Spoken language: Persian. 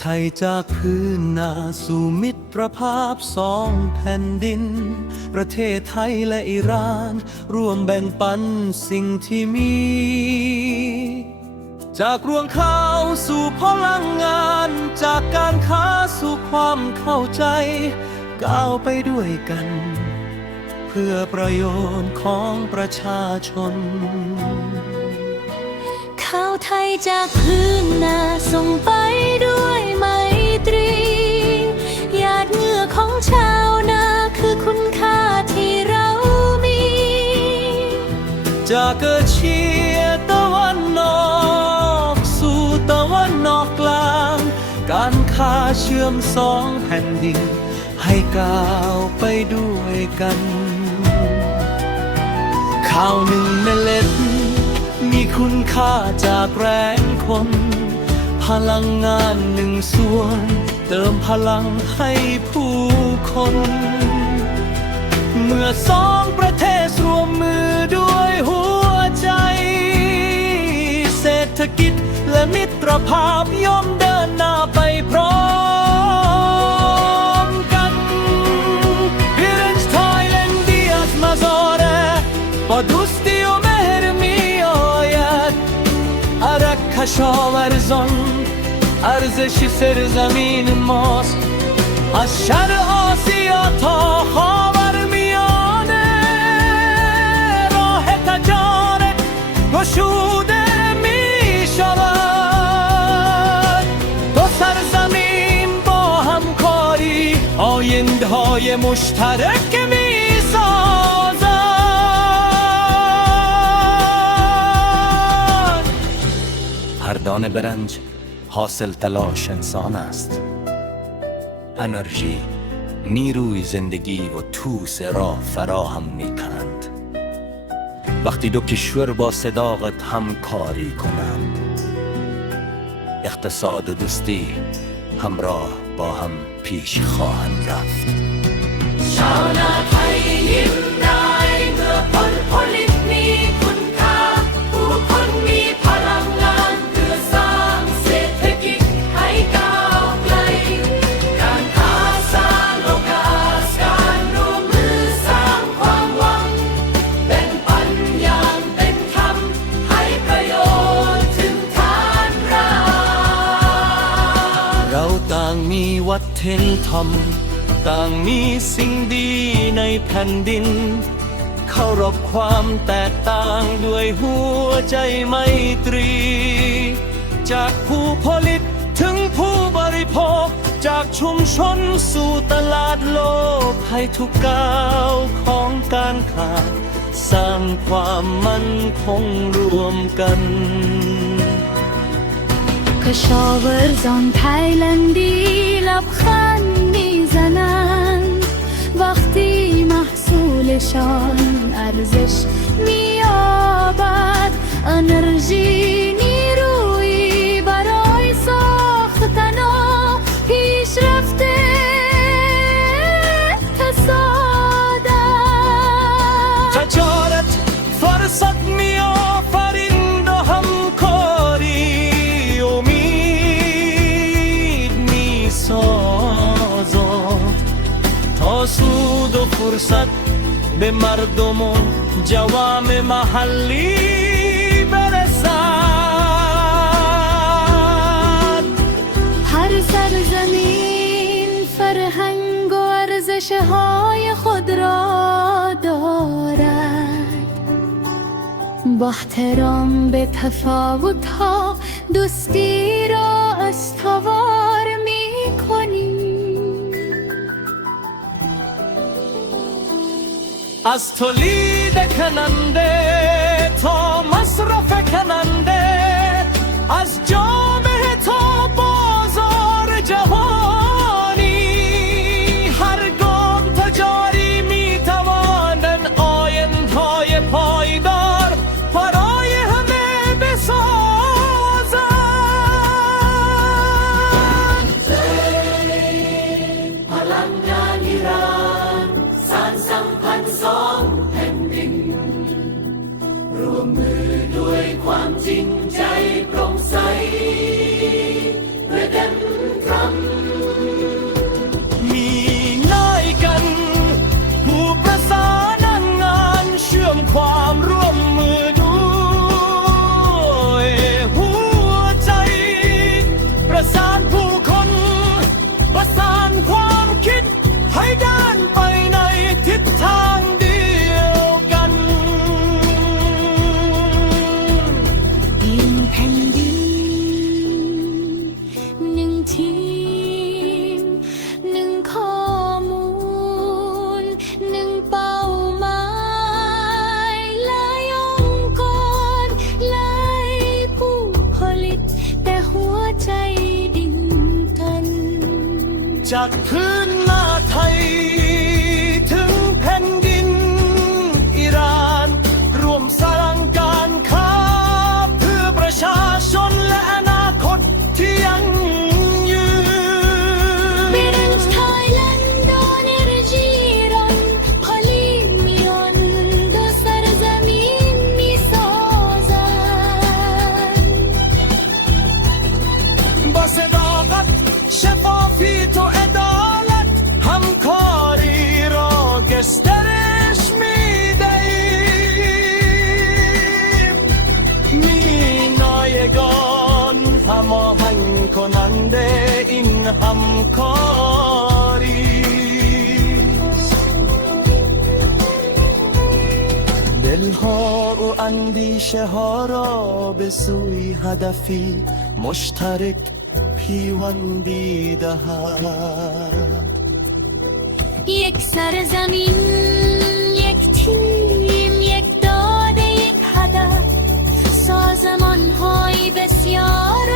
ไทยจากพื้นนาสู่มิตรภาพสองแผ่นดินประเทศไทยและอิหร่านร่วมแบ่งปันสิ่งที่มีจากรวงข้าวสู่พลังงานจากการค้าสู่ความเข้าใจก้าวไปด้วยกันเพื่อประโยชน์ของประชาชนข้าวไทยจากพื้นนาส่งไปด้วยไมตรีหยาดเหงื่อของชาวนาคือคุณค่าที่เรามีจากเอเชียตะวันออกสู่ตะวันออกกลางการค้าเชื่อมสองแผ่นดินให้ก้าวไปด้วยกันข้าวหนึ่งเมล็ดมีคุณค่าจากแรงคนพลังงานหนึ่งส่วนเติมพลังให้ผู้คนเมื่อสองประเทศรวมมือด้วยหัวใจเศรษฐกิจและมิตรภาพย่อมเดินหน้าไปพร้อมกัน Pirens Thailand diat mazare با دوستی و مهر می آید عرق کشاورزان ارزش سرزمین ماست از شرق آسیا تا خاورمیانه راه تجارت گشوده می شود دو سرزمین با همکاری آینده های مشترک می سازد هر دانه برنج حاصل تلاش انسان است انرژی نیروی زندگی و توس راه فراهم می کنند وقتی دو کشور با صداقت همکاری کنند اقتصاد و دوستی همراه با هم پیش خواهند رفت ชาวนาไทยยิ้มได้เมื่อผลผลิตมีคุณค่าผู้คนมีพลังงานเพื่อสร้างเศรษฐกิจให้ก้าวไกลการค้าสร้างโอกาสการร่วมมือสร้างความหวังแบ่งปันอย่างเป็นธรรมให้ประโยชน์ถึงฐานรากเราต่างมีวัฒนธรรมต่างมีสิ่งดีในแผ่นดินเคารพความแตกต่างด้วยหัวใจไมตรีจากผู้ผลิตถึงผู้บริโภคจากชุมชนสู่ตลาดโลกให้ทุกก้าวของการค้าสร้างความมั่นคงรวมกัน کشاورزان تایلندی لبخند میزنند وقتی محصولشان ارزش مییابد انرژی نیرویی برای ساختن و پیشرفت اقتصاد تجارت فرصت میآفریند و همکاری امید میسازد تا سود و فرصت به مردم و جوامع محلی برسد هر سرزمین فرهنگ و ارزش‌های خود را دارد با احترام به تفاوت‌ها دوستی را استوار می‌کنیم از تولید کننده تا مصرف کننده از جامعه تا بازار جهانی هر گام تجاری میتوانند آینده‌های پایدار برای همه بسازندพลังงานอิหร่านสานสัมพันธ์สองแผ่นดินร่วมมือด้วยความจริงใจโปร่งใส จากพื้นหน้าไทยถึงแผ่นดินอิหร่านร่วมสร้างการค้าเพื่อประชาชนและอนาคตที่ยั่งยืน برنج تایلند و نرجیران حالیمیان دو سرزمین می سازند با صداقت شفافیت و عدالت همکاری را گسترش می‌دهیم مینایگان هماهنگ کننده این همکاری دلها و اندیشه ها را به سوی هدفی مشترک پیوندی دهد یک سرزمین یک تیم یک داده یک هدف سازمان های بسیار